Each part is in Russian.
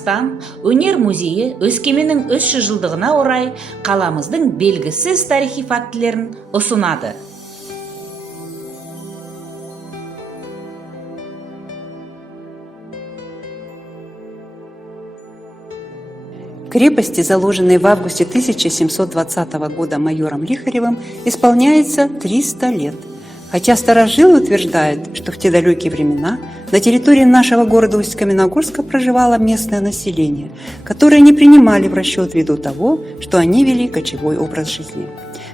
Казақстан өнер музейі Өскеменнің 300 жылдығына орай қаламыздың белгісіз тарихи фактілерін ұсынады. Крепости, заложенной в августе 1720 года майором Лихаревым, исполняется 300 лет. Хотя старожилы утверждают, что в те далекие времена на территории нашего города Усть-Каменогорска проживало местное население, которое не принимали в расчет ввиду того, что они вели кочевой образ жизни.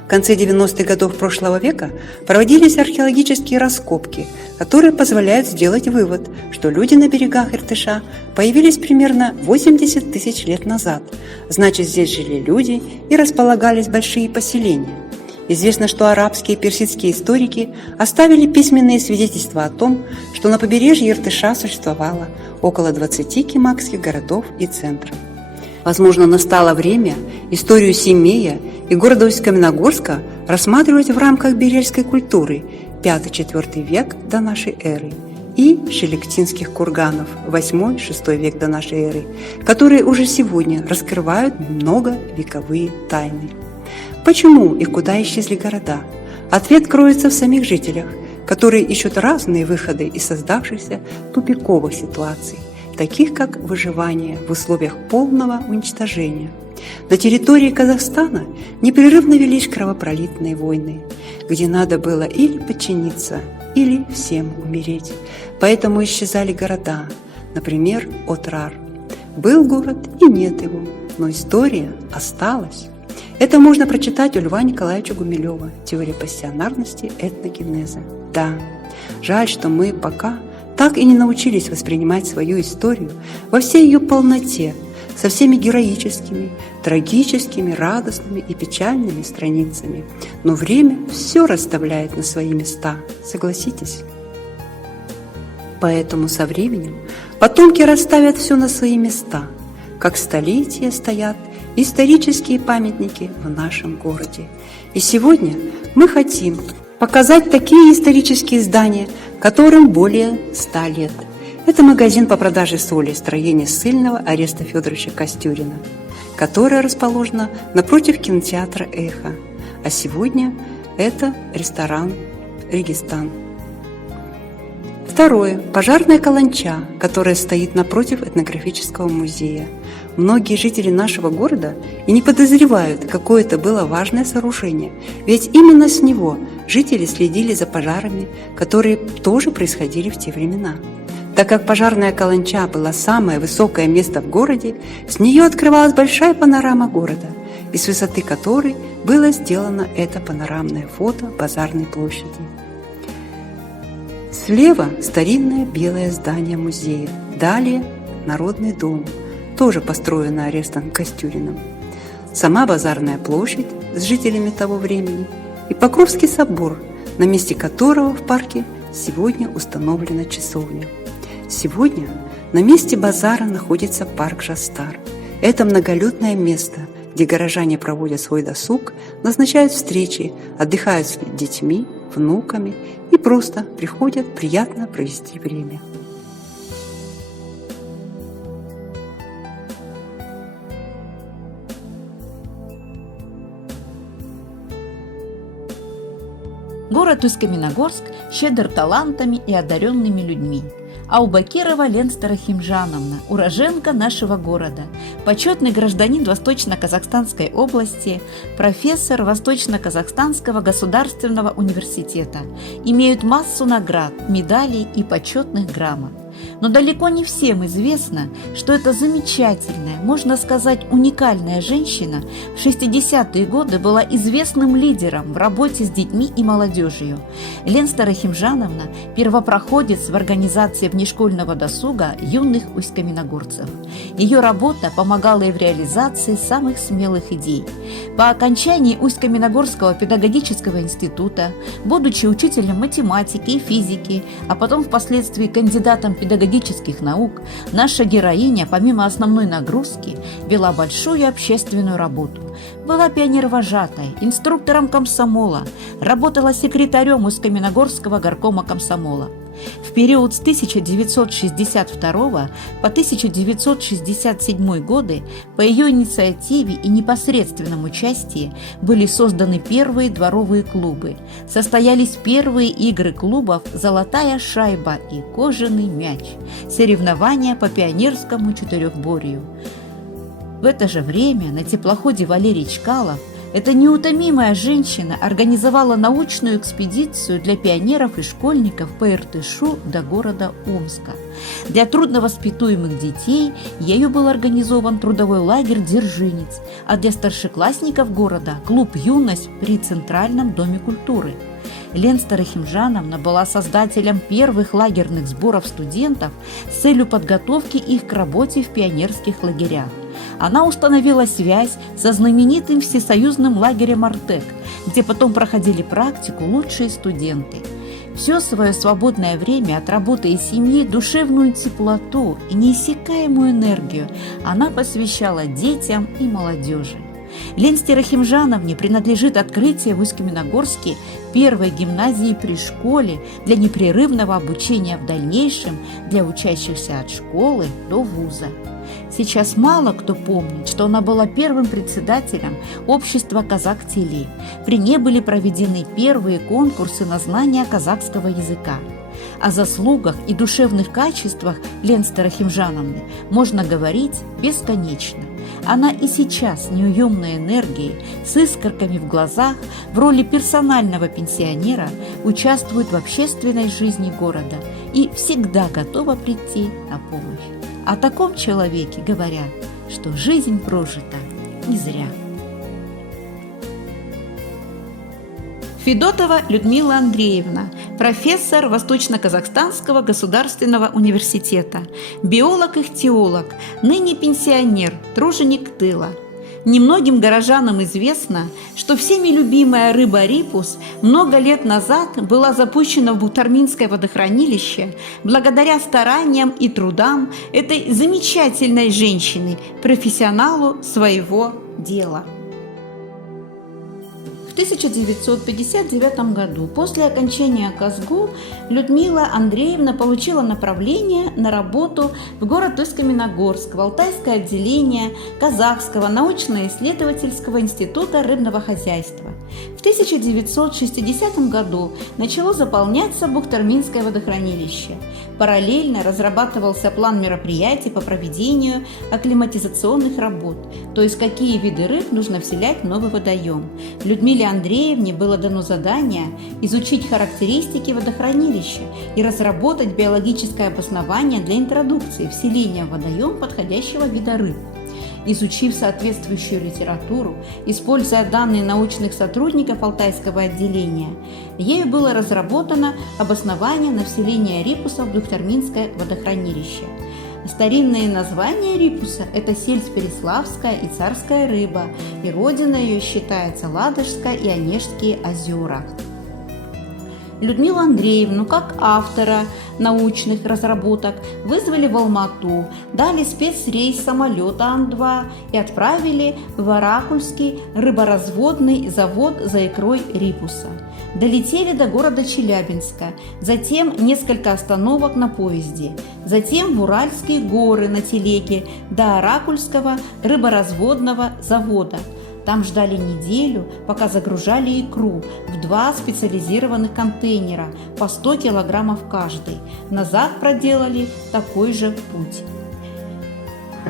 В конце 90-х годов прошлого века проводились археологические раскопки, которые позволяют сделать вывод, что люди на берегах Иртыша появились примерно 80 тысяч лет назад. Значит, здесь жили люди и располагались большие поселения. Известно, что арабские и персидские историки оставили письменные свидетельства о том, что на побережье Иртыша существовало около 20 кимакских городов и центров. Возможно, настало время историю Семея и города Усть-Каменогорска рассматривать в рамках берельской культуры 5-4 век до нашей эры и шелектинских курганов 8-6 век до нашей эры, которые уже сегодня раскрывают многовековые тайны. Почему и куда исчезли города? Ответ кроется в самих жителях, которые ищут разные выходы из создавшихся тупиковых ситуаций, таких как выживание в условиях полного уничтожения. На территории Казахстана непрерывно велись кровопролитные войны, где надо было или подчиниться, или всем умереть. Поэтому исчезали города, например, Отрар. Был город и нет его, но история осталась. Это можно прочитать у Льва Николаевича Гумилева «Теория пассионарности этногенеза». Да, жаль, что мы пока так и не научились воспринимать свою историю во всей ее полноте, со всеми героическими, трагическими, радостными и печальными страницами. Но время все расставляет на свои места, согласитесь? Поэтому со временем потомки расставят все на свои места, как столетия стоят исторические памятники в нашем городе. И сегодня мы хотим показать такие исторические здания, которым более 100 лет. Это магазин по продаже соли строения ссыльного Ореста Федоровича Костюрина, которое расположено напротив кинотеатра «Эхо». А сегодня это ресторан «Регистан». Второе. Пожарная каланча, которая стоит напротив этнографического музея. Многие жители нашего города и не подозревают, какое это было важное сооружение, ведь именно с него жители следили за пожарами, которые тоже происходили в те времена. Так как пожарная каланча была самое высокое место в городе, с нее открывалась большая панорама города, и с высоты которой было сделано это панорамное фото Базарной площади. Слева старинное белое здание музея, далее Народный дом, тоже построена Орестом Костюриным, сама Базарная площадь с жителями того времени и Покровский собор, на месте которого в парке сегодня установлена часовня. Сегодня на месте базара находится парк Жастар. Это многолюдное место, где горожане проводят свой досуг, назначают встречи, отдыхают с детьми, внуками и просто приходят приятно провести время. Город Усть-Каменогорск щедр талантами и одаренными людьми. Аубакирова Ленстера Химжановна, уроженка нашего города, почетный гражданин Восточно-Казахстанской области, профессор Восточно-Казахстанского государственного университета, имеют массу наград, медалей и почетных грамот. Но далеко не всем известно, что эта замечательная, можно сказать, уникальная женщина в 60-е годы была известным лидером в работе с детьми и молодежью. Ленстера Химжановна – первопроходец в организации внешкольного досуга юных усть-каменогорцев. Ее работа помогала ей в реализации самых смелых идей. По окончании Усть-Каменогорского педагогического института, будучи учителем математики и физики, а потом впоследствии кандидатом педагогических наук, наша героиня, помимо основной нагрузки, вела большую общественную работу. Была пионер-вожатой, инструктором комсомола, работала секретарем Усть-Каменогорского горкома комсомола. В период с 1962 по 1967 годы по ее инициативе и непосредственном участии были созданы первые дворовые клубы, состоялись первые игры клубов «Золотая шайба» и «Кожаный мяч», соревнования по пионерскому четырехборью. В это же время на теплоходе Валерий Чкалов эта неутомимая женщина организовала научную экспедицию для пионеров и школьников по Иртышу до города Омска. Для трудновоспитуемых детей ею был организован трудовой лагерь «Дзержинец», а для старшеклассников города – клуб «Юность» при Центральном доме культуры. Лен Старохимжановна была создателем первых лагерных сборов студентов с целью подготовки их к работе в пионерских лагерях. Она установила связь со знаменитым всесоюзным лагерем «Артек», где потом проходили практику лучшие студенты. Все свое свободное время от работы и семьи, душевную теплоту и неиссякаемую энергию она посвящала детям и молодежи. Лене Старохимжановне принадлежит открытие в Усть-Каменогорске первой гимназии при школе для непрерывного обучения в дальнейшем для учащихся от школы до вуза. Сейчас мало кто помнит, что она была первым председателем общества «Казак-Телей». При ней были проведены первые конкурсы на знание казахского языка. О заслугах и душевных качествах Лены Старохимжановны можно говорить бесконечно. Она и сейчас неуемной энергией, с искорками в глазах, в роли персонального пенсионера участвует в общественной жизни города и всегда готова прийти на помощь. О таком человеке говорят, что жизнь прожита не зря. Федотова Людмила Андреевна, профессор Восточно-Казахстанского государственного университета, биолог-ихтиолог, ныне пенсионер, труженик тыла. Немногим горожанам известно, что всеми любимая рыба рипус много лет назад была запущена в Бухтарминское водохранилище благодаря стараниям и трудам этой замечательной женщины, профессионалу своего дела. В 1959 году, после окончания КАЗГУ, Людмила Андреевна получила направление на работу в город Усть-Каменогорск, в Алтайское отделение Казахского научно-исследовательского института рыбного хозяйства. В 1960 году начало заполняться Бухтарминское водохранилище. Параллельно разрабатывался план мероприятий по проведению акклиматизационных работ, то есть какие виды рыб нужно вселять в новый водоем. Людмиле Андреевне было дано задание изучить характеристики водохранилища и разработать биологическое обоснование для интродукции вселения в водоем подходящего вида рыб. Изучив соответствующую литературу, используя данные научных сотрудников Алтайского отделения, ею было разработано обоснование на вселение рипуса в Бухтарминское водохранилище. Старинные названия рипуса – это сельдь-переславская и царская рыба, и родина ее считается Ладожская и Онежские озера. Людмилу Андреевну, как автора научных разработок, вызвали в Алмату, дали спецрейс самолета Ан-2 и отправили в Аракульский рыборазводный завод за икрой рипуса. Долетели до города Челябинска, затем несколько остановок на поезде, затем в Уральские горы на телеге до Аракульского рыборазводного завода. Там ждали неделю, пока загружали икру в 2 специализированных контейнера по 100 килограммов каждый. Назад проделали такой же путь.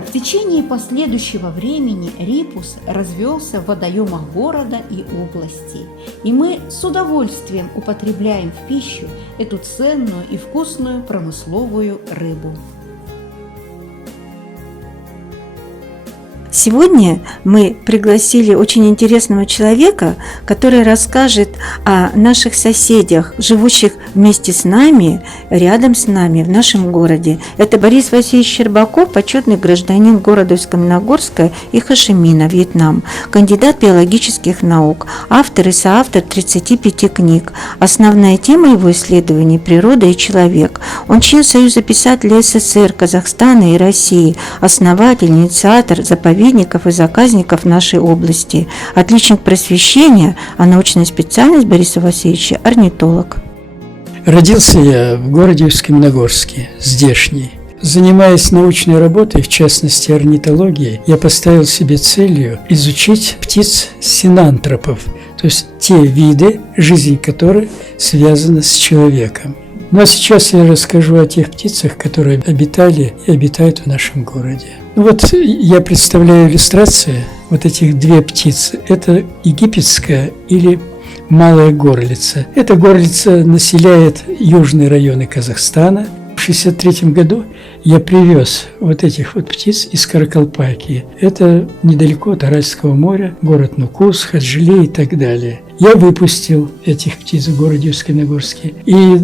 В течение последующего времени рипус развелся в водоемах города и области, и мы с удовольствием употребляем в пищу эту ценную и вкусную промысловую рыбу. Сегодня мы пригласили очень интересного человека, который расскажет о наших соседях, живущих вместе с нами, рядом с нами, в нашем городе. Это Борис Васильевич Щербаков, почетный гражданин города Усть-Каменогорска и Хошимина, Вьетнам, кандидат биологических наук, автор и соавтор 35 книг. Основная тема его исследований – природа и человек. Он член Союза писателей СССР, Казахстана и России, основатель, инициатор заповедников и заказников нашей области, отличник просвещения, а научная специальность Бориса Васильевича – орнитолог. Родился я в городе Усть-Каменогорске, здешний. Занимаясь научной работой, в частности орнитологией, я поставил себе целью изучить птиц синантропов, то есть те виды, жизнь которых связана с человеком. Ну а сейчас я расскажу о тех птицах, которые обитали и обитают в нашем городе. Ну вот я представляю иллюстрации вот этих две птицы. Это египетская или малая горлица. Эта горлица населяет южные районы Казахстана. В 1963 году я привез вот этих вот птиц из Каракалпакии. Это недалеко от Аральского моря, город Нукус, Хаджили и так далее. Я выпустил этих птиц в городе Усть-Каменогорске. И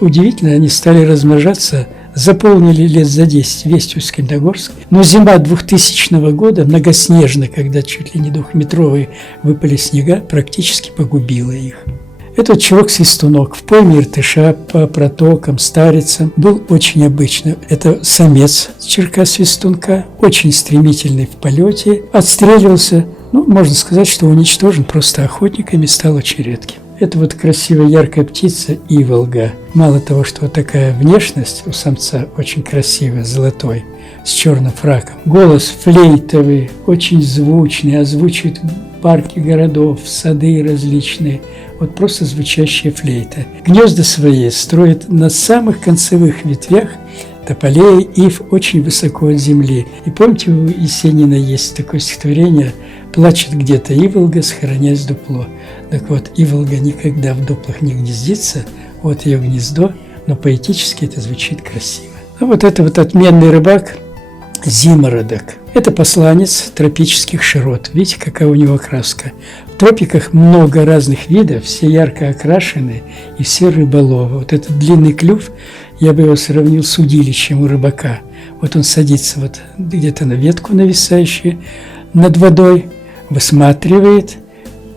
удивительно, они стали размножаться, заполнили лет за 10 весь Усть-Каменогорск. Но зима 2000 года, многоснежная, когда чуть ли не 2-метровые выпали снега, практически погубила их. Этот чулок-свистунок в пойме Иртыша по протокам, старицам был очень обычным. Это самец черка-свистунка, очень стремительный в полете, отстреливался, можно сказать, что уничтожен просто охотниками, стал очень редким. Это вот красивая яркая птица иволга. Мало того, что вот такая внешность у самца очень красивая, золотой, с черным фраком. Голос флейтовый, очень звучный, озвучивает парки городов, сады различные. Вот просто звучащая флейта. Гнезда свои строит на самых концевых ветвях тополей, ив очень высоко от земли. И помните, у Есенина есть такое стихотворение «Плачет где-то иволга, схоронясь дупло». Так вот, иволга никогда в дуплах не гнездится, вот ее гнездо, но поэтически это звучит красиво. А вот это вот отменный рыбак зимородок. Это посланец тропических широт. Видите, какая у него краска. В тропиках много разных видов, все ярко окрашены и все рыболовы. Вот этот длинный клюв, я бы его сравнил с удилищем у рыбака. Вот он садится вот где-то на ветку нависающую над водой, высматривает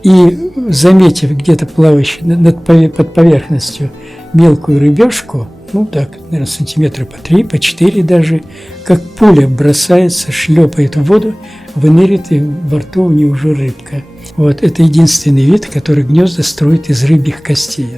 и, заметив где-то плавающую под поверхностью мелкую рыбешку, наверное, сантиметра по 3, по 4 даже, как пуля бросается, шлепает в воду, выныривает, и во рту у него уже рыбка. Вот, это единственный вид, который гнезда строит из рыбьих костей.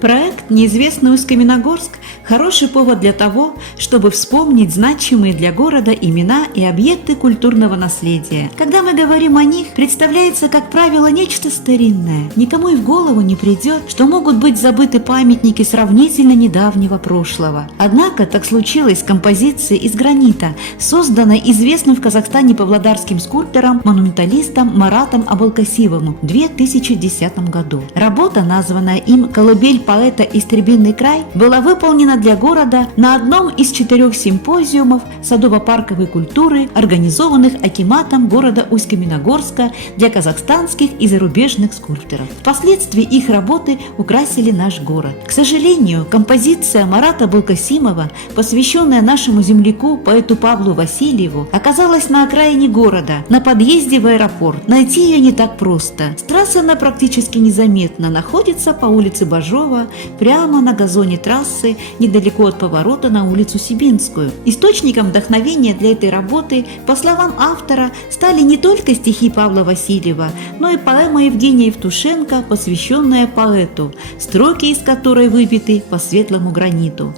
Проект «Неизвестный Усть-Каменогорск» – хороший повод для того, чтобы вспомнить значимые для города имена и объекты культурного наследия. Когда мы говорим о них, представляется, как правило, нечто старинное. Никому и в голову не придет, что могут быть забыты памятники сравнительно недавнего прошлого. Однако так случилось с композицией из гранита, созданной известным в Казахстане павлодарским скульптором-монументалистом Маратом Абылкасимовым в 2010 году. Работа, названная им «Колыбель поэта «Истребинный край», была выполнена для города на одном из 4 симпозиумов садово-парковой культуры, организованных акиматом города Усть-Каменогорска для казахстанских и зарубежных скульпторов. Впоследствии их работы украсили наш город. К сожалению, композиция Марата Абылкасимова, посвященная нашему земляку, поэту Павлу Васильеву, оказалась на окраине города, на подъезде в аэропорт. Найти ее не так просто. С трассы она практически незаметно находится по улице Бажова, прямо на газоне трассы, недалеко от поворота на улицу Сибинскую. Источником вдохновения для этой работы, по словам автора, стали не только стихи Павла Васильева, но и поэма Евгения Евтушенко, посвященная поэту, строки из которой выбиты по светлому граниту.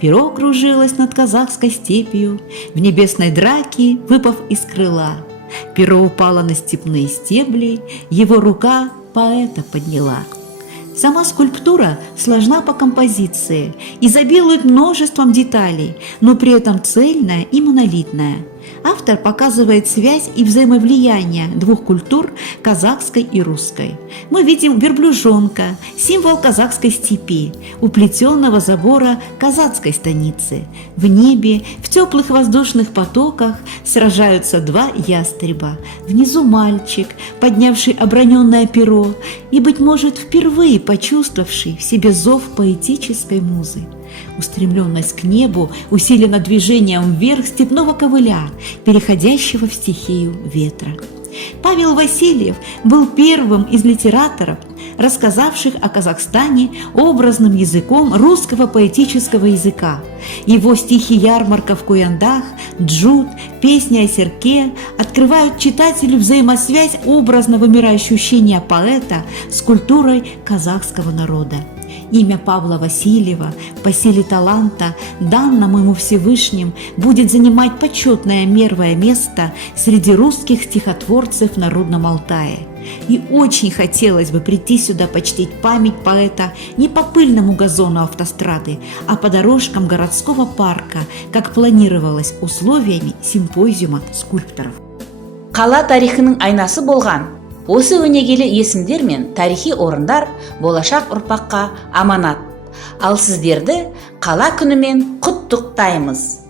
Перо кружилось над казахской степью, в небесной драке выпав из крыла. Перо упало на степные стебли, его рука поэта подняла. Сама скульптура сложна по композиции, изобилует множеством деталей, но при этом цельная и монолитная. Автор показывает связь и взаимовлияние двух культур – казахской и русской. Мы видим верблюжонка, символ казахской степи, у плетеного забора казацкой станицы. В небе, в теплых воздушных потоках сражаются 2 ястреба. Внизу мальчик, поднявший оброненное перо и, быть может, впервые почувствовавший в себе зов поэтической музы. Устремленность к небу усилена движением вверх степного ковыля, переходящего в стихию ветра. Павел Васильев был первым из литераторов, рассказавших о Казахстане образным языком русского поэтического языка. Его стихи «Ярмарка в Куяндах», «Джут», «Песня о серке» открывают читателю взаимосвязь образного мироощущения поэта с культурой казахского народа. Имя Павла Васильева по силе таланта, данному ему Всевышним, будет занимать почетное первое место среди русских стихотворцев на Рудном Алтае. И очень хотелось бы прийти сюда почтить память поэта не по пыльному газону автострады, а по дорожкам городского парка, как планировалось условиями симпозиума скульпторов. Қала тарихының айнасы болған осы өнегелі есімдер мен тарихи орындар болашақ ұрпаққа аманат. Ал сіздерді қала күнімен құттықтаймыз.